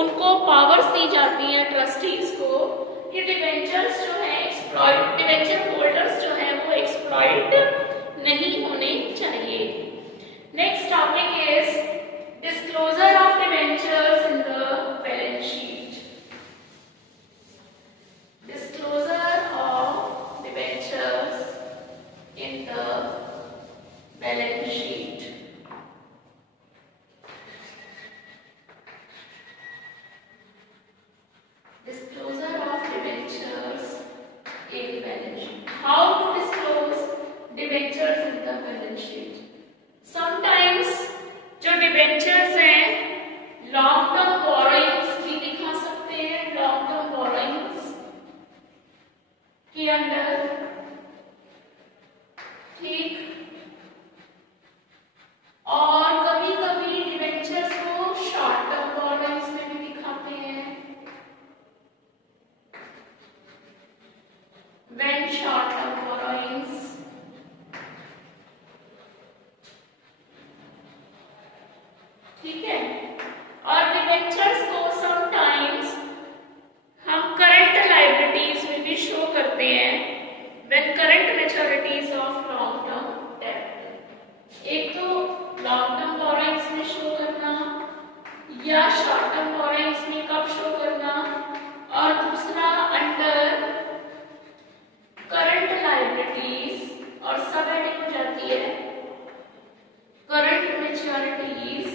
उनको पावर्स दी जाती हैं ट्रस्टीज को कि डिबेंचर्स जो है एक्सप्लॉइट, डिबेंचर होल्डर्स जो है वो एक्सप्लॉइट नहीं होने चाहिए। Next topic is disclosure of debentures in the balance sheet. Disclosure of debentures in the balance sheet. Disclosure of debentures in balance sheet. How to disclose debentures in the balance sheet? Sometimes जो debentures हैं long term borrowings भी दिखा सकते हैं, long term borrowings के अंदर, ठीक। और कभी कभी debentures को short term borrowings में भी दिखाते हैं, when short term borrowings, ठीक है। और डिबेंचर्स को समटाइम्स हम करंट लायबिलिटीज में भी शो करते हैं, when current maturities of long term debt। एक तो लॉन्ग टर्म बोरोइंग्स में शो करना या शॉर्ट टर्म बोरोइंग्स में कब शो करना, और दूसरा अंडर करंट लायबिलिटीज और सब हेडिंग हो जाती है current मैच्योरिटीज,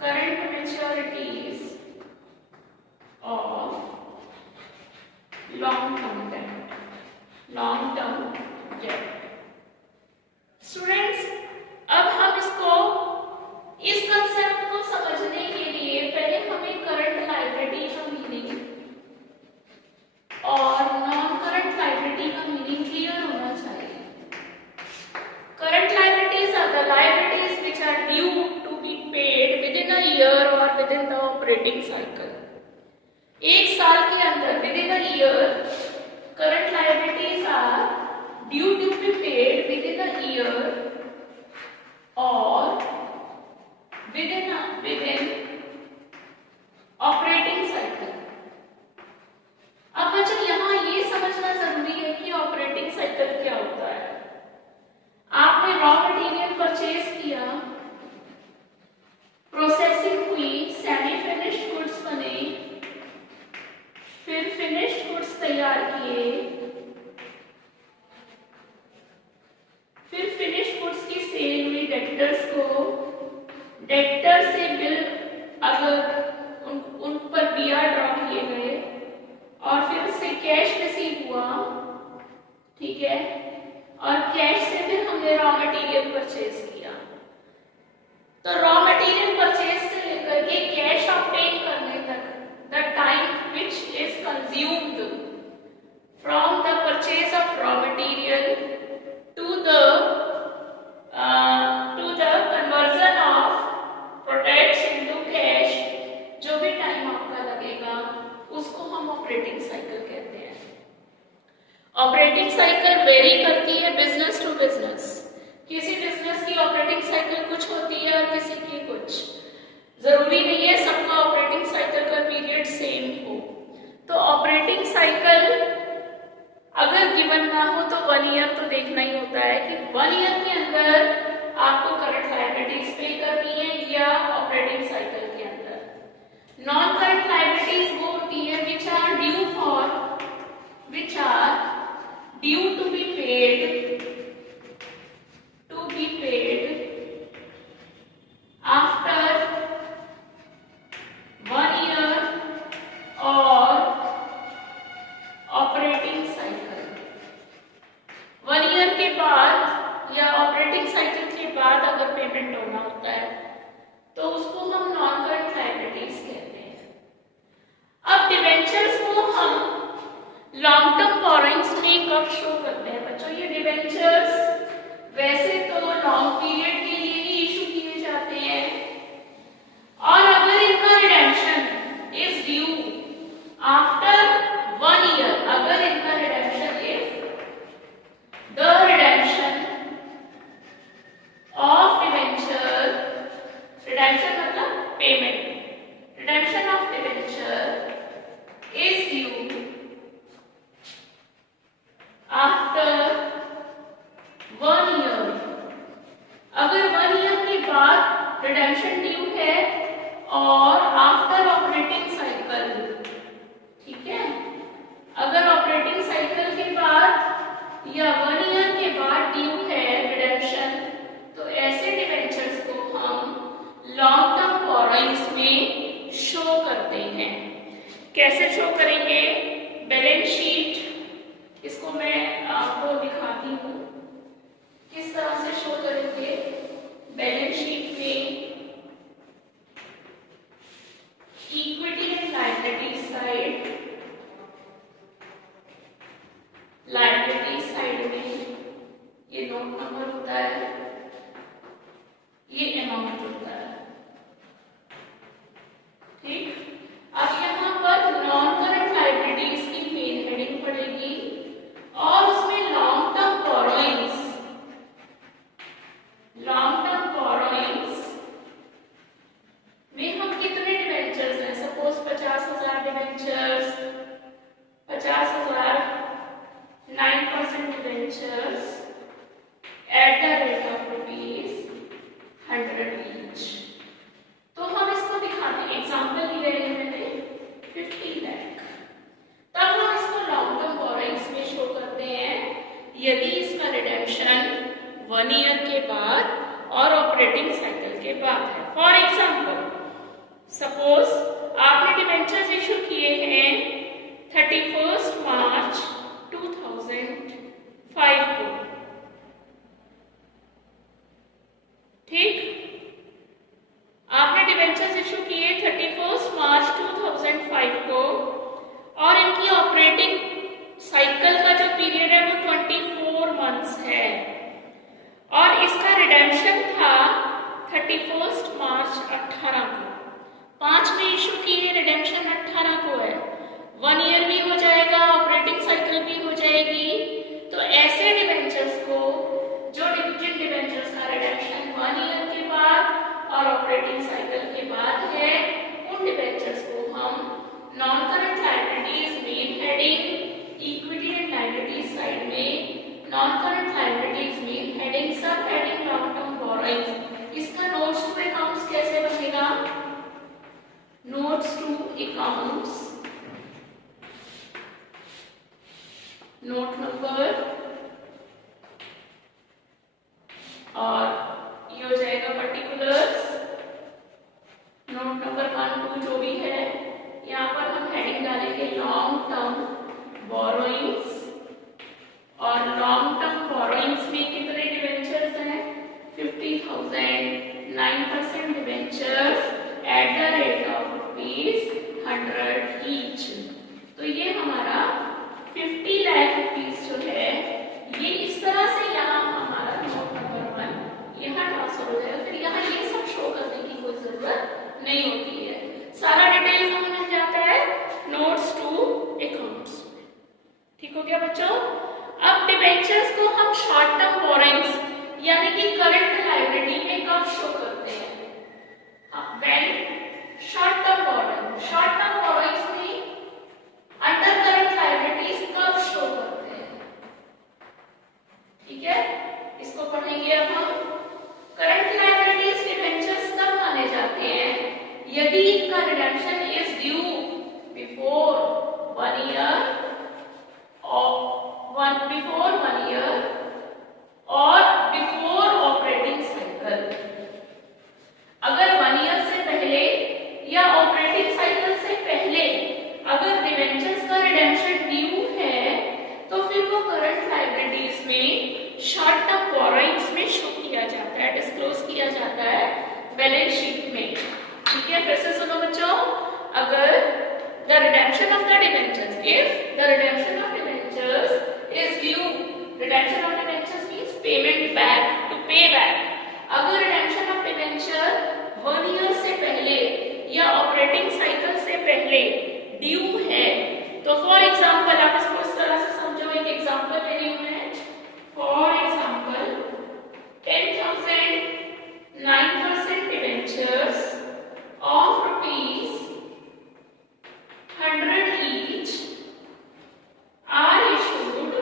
current मैच्योरिटीज of long term debt, long term debt. Students, अब हम इसको, इस कंसेप्ट को समझने के लिए पहले हमें करंट लायबिलिटी का मीनिंग और नॉन करंट लायबिलिटी का मीनिंग क्लियर होना चाहिए। Current liabilities are the liabilities which are due to be paid within a year और within the operating cycle. एक साल के अंदर within a year current liabilities are due to be paid within a year और within operating cycle. अब बच्चों यहाँ ये समझना जरूरी है कि ऑपरेटिंग साइकिल क्या होता है। आपने रॉ मटेरियल परचेज किया, प्रोसेसिंग हुई, सेमी फिनिश्ड गुड्स बने, फिर फिनिश्ड गुड्स तैयार किए, फिर फिनिश्ड गुड्स की सेल हुई डेक्टर्स को, डेक्टर से बिल अगर उन पर बीआर ड्रॉ किए गए और फिर उससे कैश रिसीव हुआ, ठीक है, और कैश से फिर हमने रॉ मटेरियल परचेज किया। तो रॉ मटेरियल परचेज से लेकर के कैश ऑब्टेन करने तक the time which is consumed from the purchase of raw material to the conversion of products into cash, जो भी टाइम आपका लगेगा उसको हम ऑपरेटिंग साइकिल कहते हैं। ऑपरेटिंग साइकिल वेरी करती है बिजनेस टू बिजनेस। किसी बिजनेस की ऑपरेटिंग साइकिल कुछ होती है और किसी की कुछ। जरूरी नहीं है सबका ऑपरेटिंग साइकिल का पीरियड सेम हो। तो ऑपरेटिंग साइकिल अगर गिवन ना हो तो 1 ईयर तो देखना ही होता है कि 1 ईयर के अंदर आपको करंट लायबिलिटीज पे करनी है या ऑपरेटिंग साइकिल के अंदर। नॉन करंट लायबिलिटीज वो होती है which are due to be paid after 1 year or operating cycle. 1 year के बाद या ऑपरेटिंग साइकिल के बाद अगर पेमेंट होना होता है तो उसको हम नॉन करंट लायबिलिटीज कहते हैं। अब डिबेंचर्स को हम लॉन्ग टर्म बोरोइंग्स में कब शो करते हैं बच्चों? ये डिबेंचर्स वैसे तो लॉन्ग पीरियड के लिए ही इशू किए जाते हैं और अगर इनका redemption is due after 1 year, अगर इनका redemption the redemption of debenture कैसे शो करेंगे? बैलेंस शीट, इसको मैं आपको दिखाती हूँ किस तरह से शो करेंगे। बैलेंस शीट में equity and liability side, liability side में ये नोट नंबर होता है, ये अमाउंट होता है। ठीक, अब यहाँ पर नॉन करंट लायबिलिटीज की मेन हेडिंग पड़ेगी और उसमें long term borrowings, long term borrowings में हम कितने डिबेंचर्स हैं, suppose 50,000 debentures, 50,000 9% debentures at the rate of ₹100 each. तो हम इसको दिखाते हैं, एग्जांपल ले रहे हैं मैंने 50 लाख। तब हम इसको लॉन्ग टर्म बोरोइंग्स में शो करते हैं यदि इसका रिडेम्पशन 1 ईयर के बाद और ऑपरेटिंग साइकिल के बाद है। फॉर एग्जांपल, सपोज आपने डिबेंचर्स इशू किए हैं 31 मार्च 2005 को। ठीक, आपने डिबेंचर्स इशू किए 31 मार्च 2005 को और इनकी ऑपरेटिंग साइकिल का जो पीरियड है वो 24 मंथ्स है और इसका रिडेम्पशन था 31 मार्च 18 को। 5 में इशू किए, रिडेम्पशन 18 को है, 1 ईयर भी हो जाएगा, ऑपरेटिंग साइकिल भी हो जाएगी। तो ऐसे डिबेंचर्स को, जो जिन डिबेंचर्स का रिडेम्पशन 1 ईयर के बाद और ऑपरेटिंग साइकिल के बाद है, उन डिबेंचर्स को हम non current liabilities main heading, equity and liabilities side में non current liabilities main heading, sub heading long term borrowings. इसका नोट्स टू अकाउंट्स कैसे बनेगा? Notes to accounts, note number और ये हो जाएगा पर्टिकुलर्स, नोट नंबर 1, 2 जो भी है। यहाँ पर हम हेडिंग डालेंगे लॉन्ग टर्म बोरोइंग्स और लॉन्ग टर्म बोरोइंग्स में कितने डिबेंचर्स हैं? 50,000 9% debentures at the rate of ₹100 each. तो ये हमारा 50 लाख रुपीस जो है ये इस तरह से यहाँ हमारा नोट नंबर 1 यहाँ ट्रांसफर हो जाएगा। फिर यहाँ ये सब शो करने की कोई जरूरत नहीं होती है, सारा डिटेल कहाँ मिल जाता है? Notes to accounts. ठीक हो गया बच्चों? अब डिबेंचर्स को हम शॉर्ट टर्म बोरोइंग्स यानी कि करंट लायबिलिटी में कब शो करते हैं? When short term borrowing, short term borrowings में अंडर करंट लायबिलिटीज कब शो करते हैं? ठीक है, इसको पढ़ेंगे अब हम। करंट लायबिलिटीज डिबेंचर्स कब माने जाते हैं? यदि इनका redemption is due before 1 year और बिफोर ऑपरेटिंग साइकिल। अगर 1 ईयर से पहले या ऑपरेटिंग साइकिल से पहले अगर डिबेंचर्स का रिडेम्पशन ड्यू है तो फिर वो करंट लायबिलिटीज में शॉर्ट टर्म बोरोइंग्स में शो किया जाता है, डिस्क्लोज किया जाता है बैलेंस शीट में। ठीक है, फिर से सुनो बच्चों, अगर the redemption of the debentures, if the redemption of debentures is due, redemption of debentures means payment back, to pay back. अगर रिडेम्पशन ऑफ डिबेंचर 1 ईयर से पहले या ऑपरेटिंग साइकिल से पहले ड्यू है तो फॉर एग्जांपल, आप इसको इस तरह से समझो, एक एग्जांपल ले रही हूं मैं। For example 10,000 9% debentures of ₹100 each are issued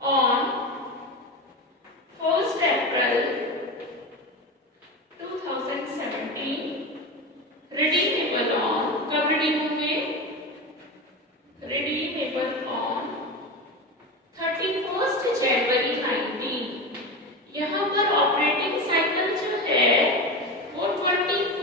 on 1st April 2017, redeemable on, कब रिडीम होंगे? Redeemable on 31st January 19। यहाँ पर ऑपरेटिंग साइकिल जो है वो 24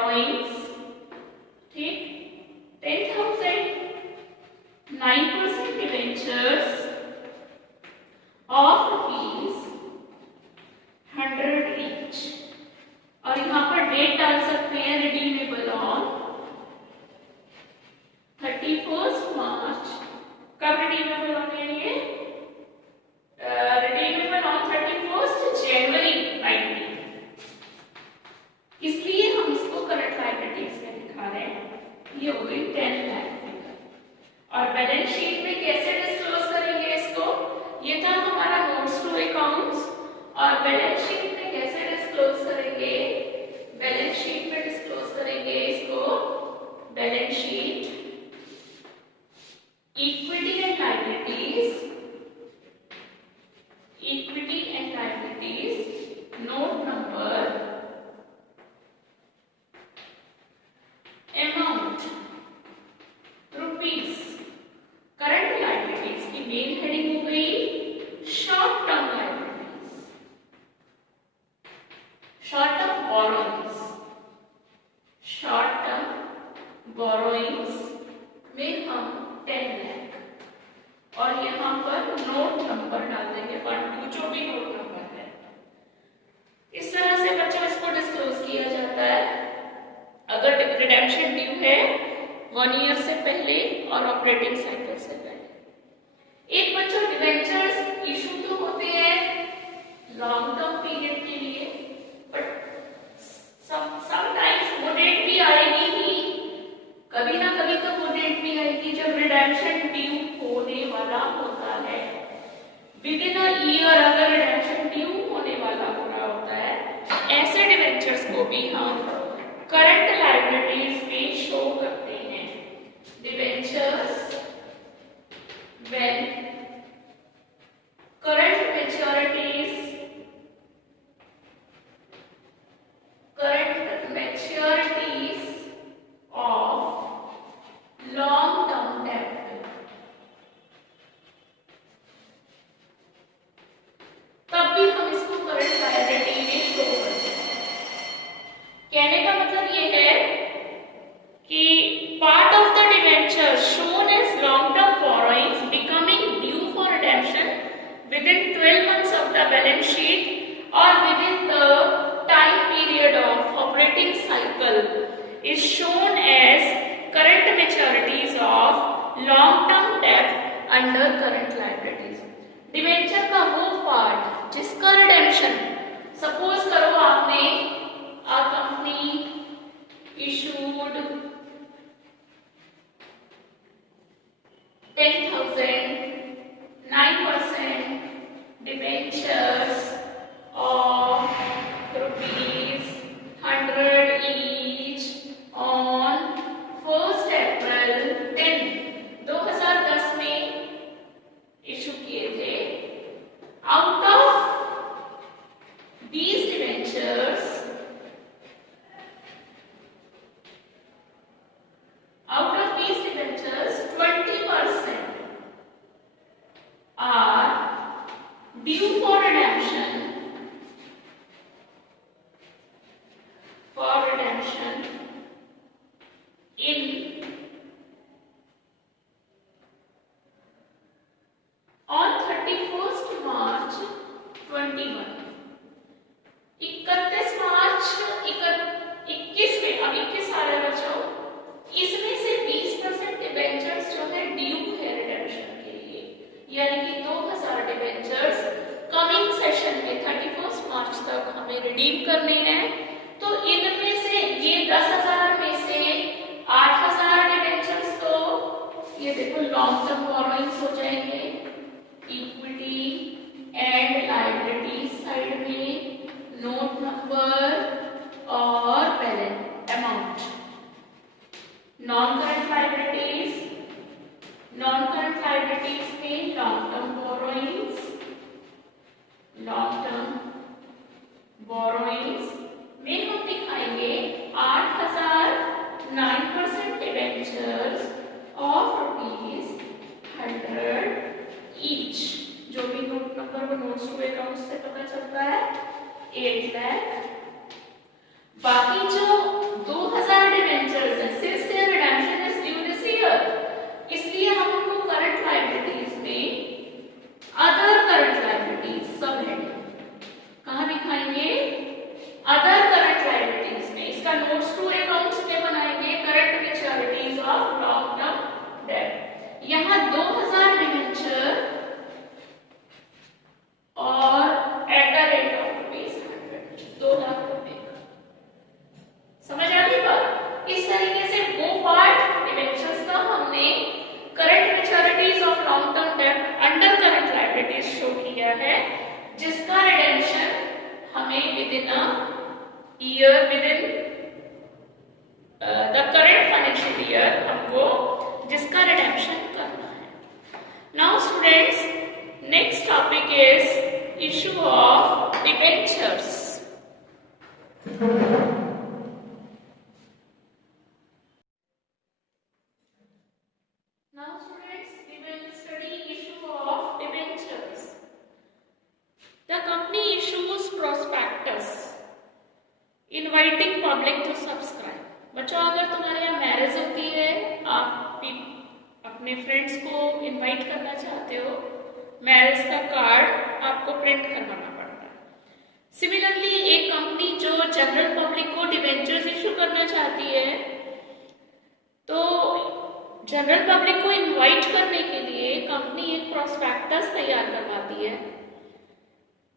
borrowings, ठीक, 10,000, 9% debentures of ₹100 each, और यहाँ पर डेट डाल सकते हैं रिडीमेबल ऑन 31st मार्च। कब रिडीमेबल होंगे ये? रिडीमेबल ऑन 31st जनवरी 19। इसलिए हम इसको करंट लायबिलिटीज में दिखा रहे हैं। ये हो गई 10 लाख। और बैलेंस शीट में कैसे डिस्क्लोज करेंगे इसको? ये था हमारा नोट्स टू अकाउंट्स। और बैलेंस शीट में कैसे डिस्क्लोज करेंगे? बैलेंस शीट में डिस्क्लोज करेंगे इसको balance sheet, equity and liabilities, equity and liabilities, note number, amount, rupees. Current liabilities की मेन हेडिंग हो गई short term liabilities, short term borrowings, short term borrowings में हम 10 लाख, और यहाँ पर नोट नंबर डाल देंगे 1 2 जो भी नोट नंबर है। इस तरह से बच्चों इसको डिस्क्लोज किया जाता है अगर रिडेम्पशन ड्यू है 1 ईयर से पहले और ऑपरेटिंग साइकिल से पहले। एक बच्चों डिबेंचर्स इशू तो होते हैं लॉन्ग टर्म पीरियड के लिए, बट समटाइम्स वो डेट भी आएगी ही, कभी ना कभी तो वो डेट भी आएगी जब रिडेम्पशन ड्यू होने वाला होता है। विद इन अ ईयर अगर रिडेम्पशन ड्यू होने वाला हो रहा होता है, ऐसे डिबेंचर्स को भी हम करंट लायबिलिटीज में शो करते हैं। Debentures when current maturities of long term debt, तब भी हम इसको करंट लायबिलिटी में शो करते हैं। कहने का मतलब ये है कि part of the debenture shown as long term borrowings becoming due for redemption within 12 months of the balance sheet or within the time period of operating cycle is shown as current maturities of long term debt under current liabilities। Debenture का वो part जिसका redemption, suppose करो आपने a company issued 10,000 9% debentures of ₹100 each on 1st April 2010 में issue किए थे। Out of these debentures, out of these debentures 20% are due for redemption in on 31st March 21। 31 मार्च 21 में, अब 21 आ रहा है बच्चों, इसमें से 20% डिबेंचर्स जो है ड्यू है रिडेम्पशन के लिए, यानी कि 2000 डिबेंचर्स कमिंग सेशन में 31 मार्च तक हमें रिडीम करने हैं। तो इनमें से ये 10,000 में से 8,000 डिबेंचर्स तो ये देखो लॉन्ग टर्म बोरोइंग्स हो जाएंगे, इक्विटी एंड लायबिलिटी साइड में नोट नंबर और balance amount. Non current liabilities में लॉन्ग टर्म बोरोइंग्स में हम दिखाएंगे 8,000 9% डिबेंचर्स ऑफ ₹100 ईच, जो भी नोट नंबर वो नोट्स टू अकाउंट्स से पता चलता है 8 लाख। बाकी जो 2000 डिबेंचर्स हैं, since their redemption is due this year, इसलिए हम उनको करंट लायबिलिटीज में other current liabilities sub heading कहां दिखाएंगे, अदर करंट लायबिलिटीज में। इसका नोट्स टू अकाउंट्स में बनाएंगे current मैच्योरिटीज of long term debt. यहां 2000 डिबेंचर और at the rate of ₹100, 2 lakh रुपए का। समझ आ गई बात? इस तरीके से वो पार्ट डिबेंचर्स का हमने current मैच्योरिटीज of long term debt under current liabilities show किया है, जिसका रिडेम्पशन हमें with in a year, with in the current financial year हमको जिसका रिडेम्पशन करना है। Now students, next topic is issue of debentures. Now students, we will study issue of debentures. The company issues prospectus inviting public to subscribe. बच्चों, अगर तुम्हारे यहाँ marriage होती है, आप भी अपने फ्रेंड्स को इनवाइट करना चाहते हो, मैरिज का कार्ड आपको प्रिंट करवाना पड़ता है। सिमिलरली एक कंपनी जो जनरल पब्लिक को डिबेंचर्स इशू करना चाहती है, तो जनरल पब्लिक को इनवाइट करने के लिए कंपनी एक प्रोस्पेक्टस तैयार करवाती है।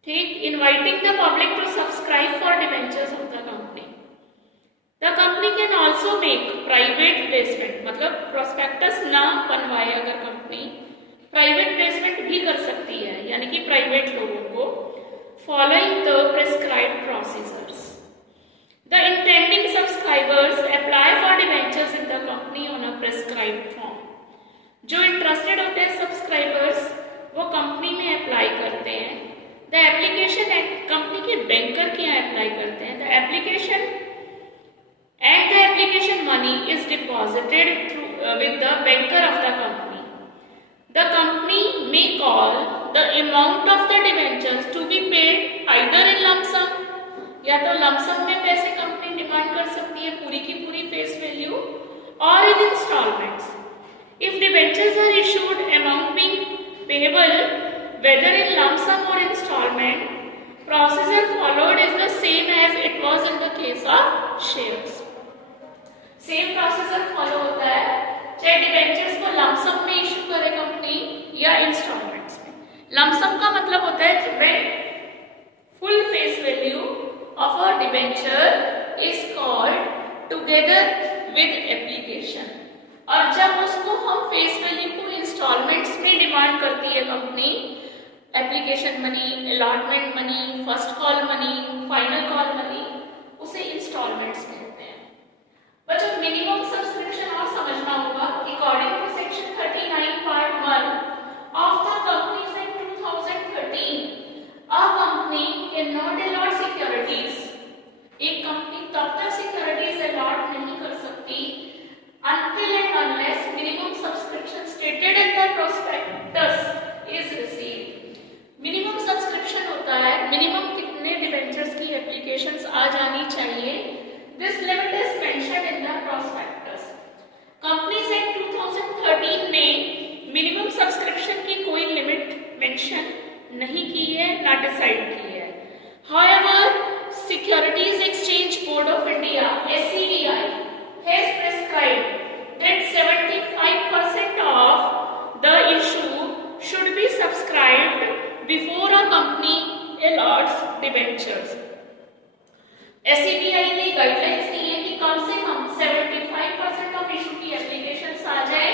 ठीक, inviting the public to subscribe for debentures of the company. The company can also make private placement, मतलब प्रोस्पेक्टस ना बनवाए अगर कंपनी प्राइवेट प्लेसमेंट भी कर सकती है, यानी कि प्राइवेट लोगों को, following the prescribed procedures. The intending subscribers apply for debentures in the company on a prescribed form. जो इंटरेस्टेड होते हैं सब्सक्राइबर्स, वो कंपनी में अप्लाई करते हैं। द एप्लीकेशन कंपनी के बैंकर के यहाँ अप्लाई करते हैं। The application money is deposited with the banker of the company. The company may call the amount of the debentures to be paid either in lump sum, या तो lump sum में पैसे company demand कर सकती है पूरी की पूरी फेस वैल्यू, और in installments. If debentures are issued amount being payable whether in lump sum और installment, procedure followed is the same as it was in the case of shares. Same procedure follow होता है चाहे debentures को lump sum में issue करे company या installments में। Lump sum का मतलब होता है when full face value of a debenture is called together with application, और जब उसको हम फेस वैल्यू को इंस्टॉलमेंट्स में डिमांड करती है company, application money, allotment money, first call money, final call money, उसे इंस्टॉलमेंट्स कहते हैं। बच्चों, मिनिमम सब्सक्रिप्शन और समझना होगा। According to section 39 part 1 of the companies act 2013, a company cannot allot securities, एक कंपनी तब तक सिक्योरिटीज अलॉट नहीं कर सकती until and unless minimum subscription stated in the prospectus is received. Minimum subscription होता है, मिनिमम कितने डिबेंचर्स की एप्लीकेशंस आ जानी चाहिए, this limit is mentioned in the prospectus. Companies act 2013 ने मिनिमम सब्सक्रिप्शन की कोई लिमिट मेंशन नहीं की है, ना डिसाइड की है। However, Securities Exchange Board of India (SCBI) has prescribed that 75% of the issue should be subscribed before a company allots debentures. SCBI ने गाइडलाइंस दी है कि कम से कम 75% of issue की एप्लीकेशंस आ जाए,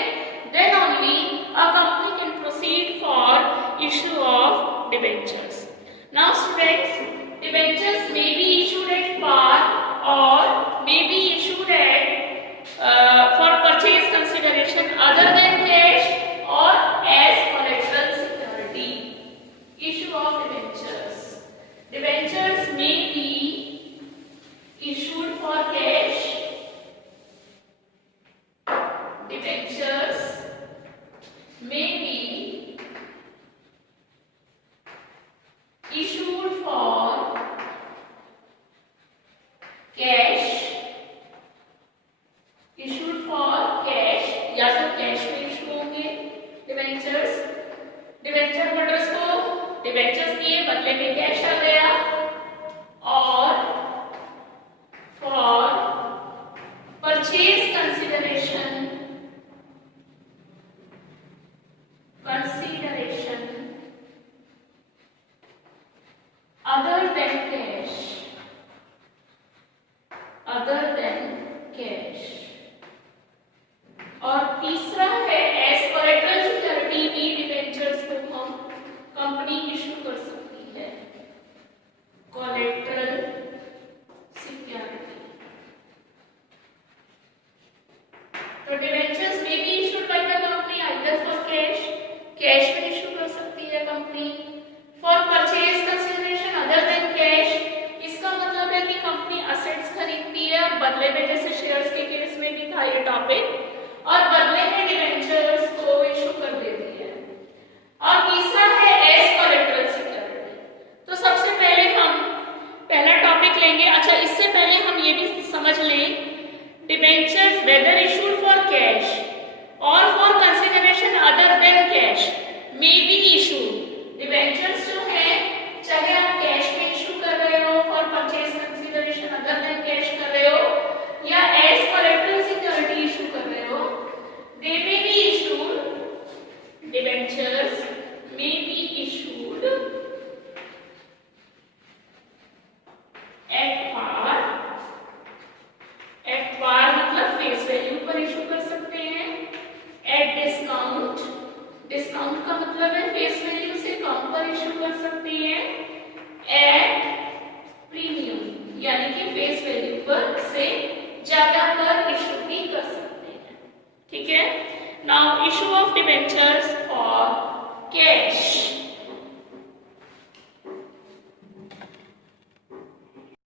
then only a company can proceed for issue of debentures. Now students, debentures may be issued at par or may be issued at for purchase consideration other than cash or as collateral security. Issue of debentures. Debentures may be issued for cash. Debentures may be issued for cash purchase consideration other than cash, और तीसरा है as collateral security भी debentures को हम company issue कर सकती है, collateral security. तो डिबेंचर्स में भी issued by the company either for cash में इशू कर सकती है company, for purchase consideration other than cash, इसका मतलब है कि कंपनी असेट्स खरीदती है और बदले में, जैसे शेयर्स के केस में भी था ये टॉपिक, और बदले में डिबेंचर्स को इशू कर देती है। और तीसरा है एज कोलेटरल सिक्योरिटी। तो सबसे पहले हम पहला टॉपिक लेंगे। अच्छा, इससे पहले हम ये भी समझ लें, debentures whether issued for cash और for consideration other than cash may be issued. Debentures जो है, चाहे आप कैश में इशू कर रहे हो, for purchase consideration other than cash कर रहे हो, या एज कोलेटरल सिक्योरिटी इशू कर रहे हो, they may be issued, debentures may be issued at par मतलब फेस वैल्यू पर इशू कर सकते हैं, at discount, डिस्काउंट का मतलब है फेस वैल्यू से कम पर इशू कर सकते हैं, at प्रीमियम यानी कि फेस वैल्यू पर से ज्यादा पर इशू भी कर सकते हैं। ठीक है। Now issue of debentures